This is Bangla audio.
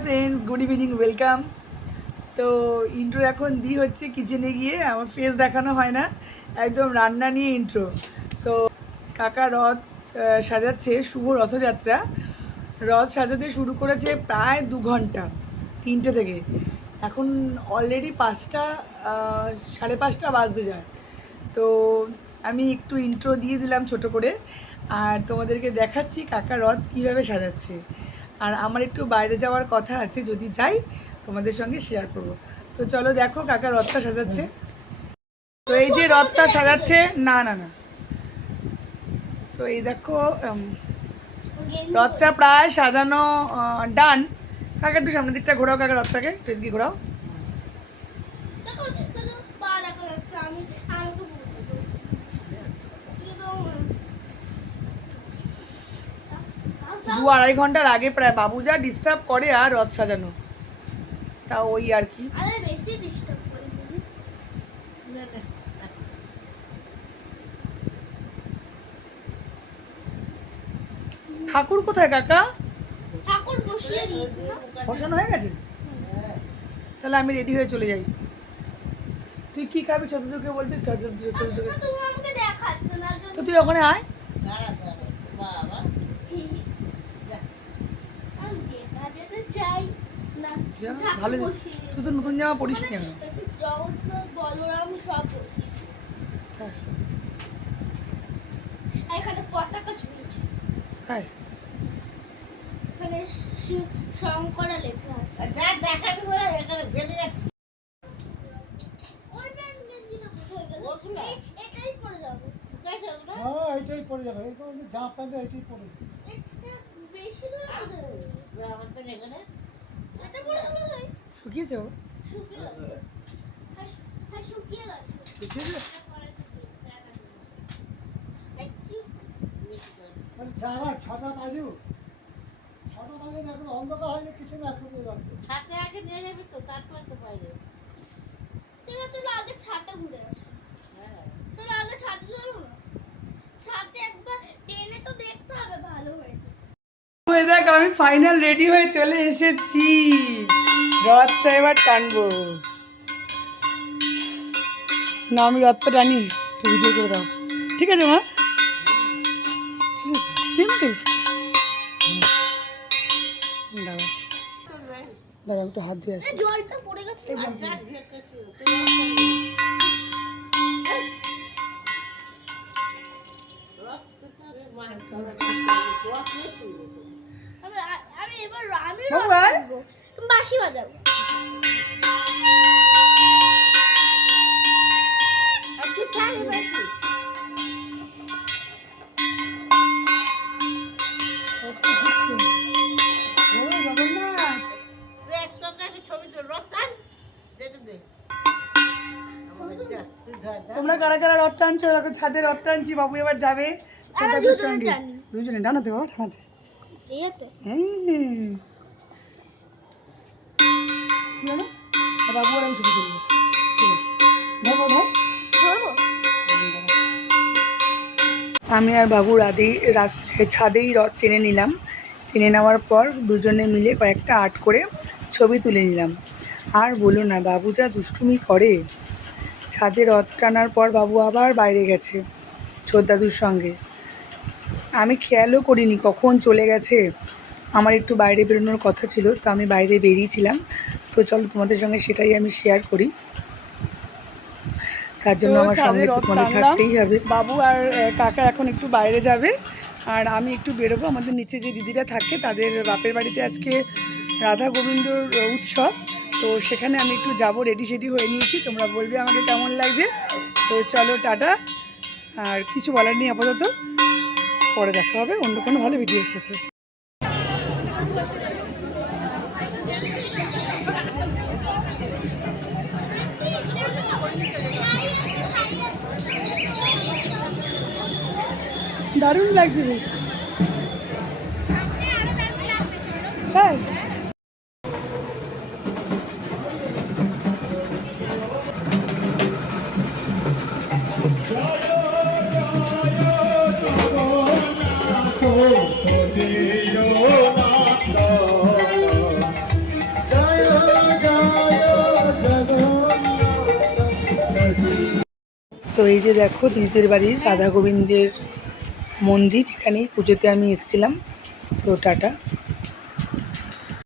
Friends, good evening, welcome. তো ইন্ট্রো এখন হচ্ছে কিচেনে গিয়ে। আমার ফেস দেখানো হয় না, একদম রান্না নিয়ে ইন্ট্রো। তো কাকা রথ সাজাচ্ছে, শুভ রথযাত্রা। রথ সাজাতে শুরু করেছে প্রায় 2 ঘন্টা, 3টে থেকে। এখন অলরেডি 5টা, 5:30 বাজতে যায়। তো আমি একটু ইন্ট্রো দিয়ে দিলাম ছোট করে, আর তোমাদেরকে দেখাচ্ছি কাকা রথ কীভাবে সাজাচ্ছে। আর আমার একটু বাইরে যাওয়ার কথা আছে, যদি যাই তোমাদের সঙ্গে শেয়ার করব। তো চলো দেখো কাকা রথটা সাজাচ্ছে। তো এই যে রথটা সাজাচ্ছে, না না না, তো এই দেখো রথটা প্রায় সাজানো ডান। কাকা একটু সামনের দিকটা ঘোরাও, কাকা রথটাকে একটু এদিকে ঘোরাও। দু আড়াই ঘন্টার আগে প্রায় বাবু যা ডিস্টার্ব করে আর রথ সাজানো, তা ওই আর কি। ঠাকুর কোথায় কাকা? ঠাকুর বসিয়ে দিয়েছে, বসানো হয়ে গেছে? তাহলে আমি রেডি হয়ে চলে যাই। তুই কি খাবি? চতুর্থকে বলবি। তো তুই ওখানে আয়। ভালো, তুই তো নতুন জামা পরিস নি এখন। এখানে পতাকা ঝুলছে, তাই এখানে শঙ্করা লেখা আছে। যা দেখাবি বলে এখানে গেলি ওই প্যান্ট গেঞ্জি না কোথায় গেল? এটাই পরে যাবে। হ্যাঁ এটাই পরে যাবে, এই কোন যা পাবে এটাই পরে যাবে। এটা বেশি দূর কোথায়? আমাদের এখানে এটা পরে হলো ভাই। শুকিয়েছে ও? শুকিয়ে গেছে। হ্যাঁ শুকিয়ে গেছে। শুকিয়ে গেছে। যারা 6টা বাজু, 6টা বাজে না, এখন অন্ধকার হয়নি কিছু না, এখন রাখবে। ছাতে আগে নিয়ে যাবি তো, তারপর তো বাইরে। ঠিক আছে, চলো আগে ছাতে ঘুরে আসি। হ্যাঁ চলো আগে ছাতে যাবো না? ছাতে একবার টেনে তো দেখতে হবে ভালো হয়েছে। ওই দেখ, আমি ফাইনাল রেডি হয়ে চলে এসেছি। রথটা এবার টানবো না, আমি রথটা টানি, একটু ভিডিও করে দাও। ঠিক আছে মা, সিম্পল। দাঁড়া দাঁড়া, একটু হাত ধুয়ে আসি। জলটা পড়ে গেছে। আমি এবার বাঁশি বাজাবো। তোমরা কারা কারা রথ টানছো? দেখো ছাদে রথ টানছি, বাবু এবার যাবে ছোটাদের সঙ্গে। দুজনে ডানাতে বাবা, ডানাতে। বাবু আর আমি ছবি তুলবো। আমি আর বাবু ছাদেই রথ টেনে নিলাম। টেনে নেওয়ার পর দুজনে মিলে কয়েকটা আর্ট করে ছবি তুলে নিলাম। আর বলো না, বাবু যা দুষ্টুমি করে। ছাদে রথ টানার পর বাবু আবার বাইরে গেছে ছোটদাদুর সঙ্গে। আমি খেয়ালও করিনি কখন চলে গেছে। আমার একটু বাইরে বেরোনোর কথা ছিল, তো আমি বাইরে বেরিয়েছিলাম। তো চলো তোমাদের সঙ্গে সেটাই আমি শেয়ার করি। তার জন্য আমার সঙ্গে তো তোমাদের থাকতেই হবে। বাবু আর কাকা এখন একটু বাইরে যাবে, আর আমি একটু বেরোবো। আমাদের নিচে যে দিদিরা থাকে, তাদের বাপের বাড়িতে আজকে রাধা গোবিন্দর উৎসব, তো সেখানে আমি একটু যাব। রেডি সেডি হয়ে নিয়েছি, তোমরা বলবে আমাকে কেমন লাগছে। তো চলো টাটা, আর কিছু বলার নেই আপাতত, পরে দেখা হবে অন্য কোনো ভালো ভিডিওর সাথে। দারুণ লাগছে বেশ, তাই? এই যে দেখো দিদিদের বাড়ির রাধা গোবিন্দের মন্দির, এখানেই পুজোতে আমি এসেছিলাম। তো টাটা।